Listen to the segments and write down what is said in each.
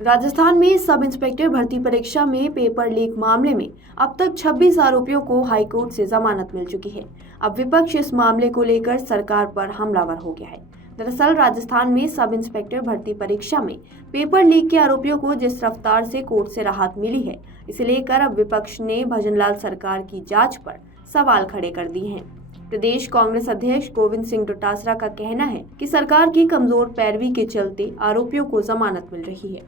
राजस्थान में sub inspector भर्ती परीक्षा में पेपर लीक मामले में अब तक 26 आरोपियों को हाईकोर्ट से जमानत मिल चुकी है। अब विपक्ष इस मामले को लेकर सरकार पर हमलावर हो गया है। दरअसल राजस्थान में सब इंस्पेक्टर भर्ती परीक्षा में पेपर लीक के आरोपियों को जिस रफ्तार से कोर्ट से राहत मिली है, इसे लेकर अब विपक्ष ने भजनलाल सरकार की जांच पर सवाल खड़े कर दिए हैं। प्रदेश कांग्रेस अध्यक्ष गोविंद सिंह डोटासरा का कहना है कि सरकार की कमजोर पैरवी के चलते आरोपियों को जमानत मिल रही है।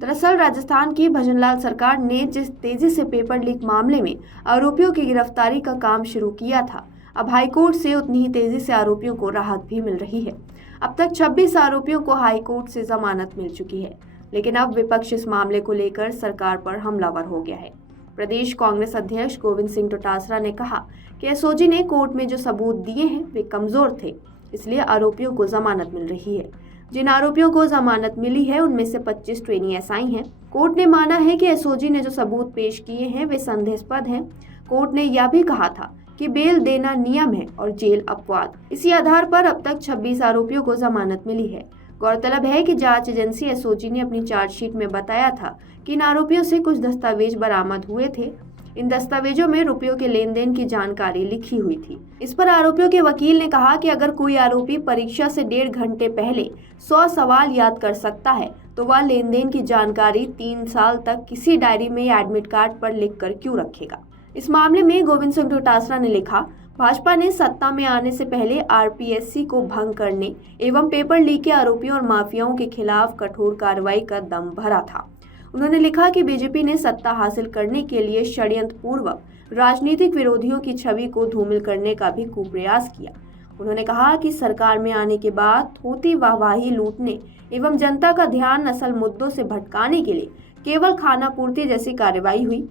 दरअसल राजस्थान की भजनलाल सरकार ने जिस तेजी से पेपर लीक मामले में आरोपियों की गिरफ्तारी का काम शुरू किया था, अब हाईकोर्ट से उतनी ही तेजी से आरोपियों को राहत भी मिल रही है। अब तक 26 आरोपियों को हाईकोर्ट से जमानत मिल चुकी है, लेकिन अब विपक्ष इस मामले को लेकर सरकार पर हमलावर हो गया है। प्रदेश कांग्रेस अध्यक्ष गोविंद सिंह डोटासरा ने कहा कि एसओजी ने कोर्ट में जो सबूत दिए हैं वे कमजोर थे, इसलिए आरोपियों को जमानत मिल रही है। जिन आरोपियों को जमानत मिली है उनमें से 25 ट्रेनी एसआई हैं। कोर्ट ने माना है कि एसओजी ने जो सबूत पेश किए हैं वे संदेहास्पद हैं। कोर्ट ने यह भी कहा था कि बेल देना नियम है और जेल अपवाद। इसी आधार पर अब तक 26 आरोपियों को जमानत मिली है। गौरतलब है कि जांच एजेंसी एसओजी ने अपनी चार्जशीट में बताया था कि इन आरोपियों से कुछ दस्तावेज बरामद हुए थे। इन दस्तावेजों में रुपयों के लेन देन की जानकारी लिखी हुई थी। इस पर आरोपियों के वकील ने कहा कि अगर कोई आरोपी परीक्षा से 1.5 घंटे पहले 100 सवाल याद कर सकता है तो वह लेन देन की जानकारी 3 साल तक किसी डायरी में या एडमिट कार्ड पर लिखकर क्यों रखेगा। इस मामले में गोविंद सिंह डोटासरा ने लिखा, भाजपा ने सत्ता में आने से पहले आरपीएससी को भंग करने एवं पेपर लीक के आरोपियों और माफियाओं के खिलाफ कठोर कार्रवाई का दम भरा था। उन्होंने लिखा कि बीजेपी ने सत्ता हासिल करने के लिए षड्यंत्र पूर्वक राजनीतिक विरोधियों की छवि को धूमिल करने का भी कुप्रयास किया। उन्होंने कहा कि सरकार में आने के बाद थोती वाहवाही लूटने एवं जनता का ध्यान असल मुद्दों से भटकाने के लिए केवल खाना पूर्ति जैसी कार्रवाई हुई।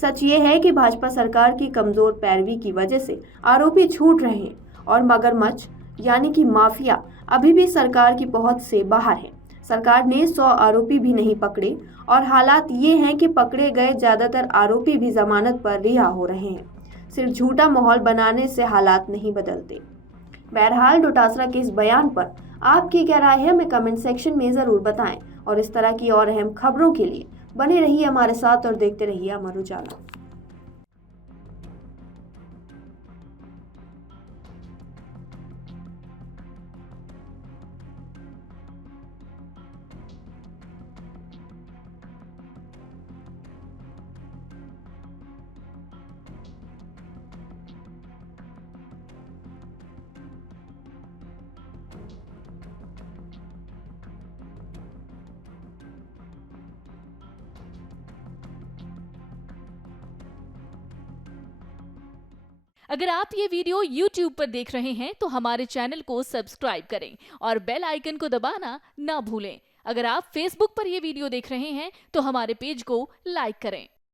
सच ये है कि भाजपा सरकार की कमजोर पैरवी की वजह से आरोपी छूट रहे हैं और मगरमच्छ यानी कि माफिया अभी भी सरकार की पहुंच से बाहर है। सरकार ने 100 आरोपी भी नहीं पकड़े और हालात ये हैं कि पकड़े गए ज्यादातर आरोपी भी जमानत पर रिहा हो रहे हैं। सिर्फ झूठा माहौल बनाने से हालात नहीं बदलते। बहरहाल डोटासरा के इस बयान पर आपकी क्या राय है, हमें कमेंट सेक्शन में जरूर बताएं और इस तरह की और अहम खबरों के लिए बने रहिए हमारे साथ और देखते रहिए अमर उजाला। अगर आप ये वीडियो YouTube पर देख रहे हैं तो हमारे चैनल को सब्सक्राइब करें और बेल आइकन को दबाना ना भूलें। अगर आप Facebook पर ये वीडियो देख रहे हैं तो हमारे पेज को लाइक करें।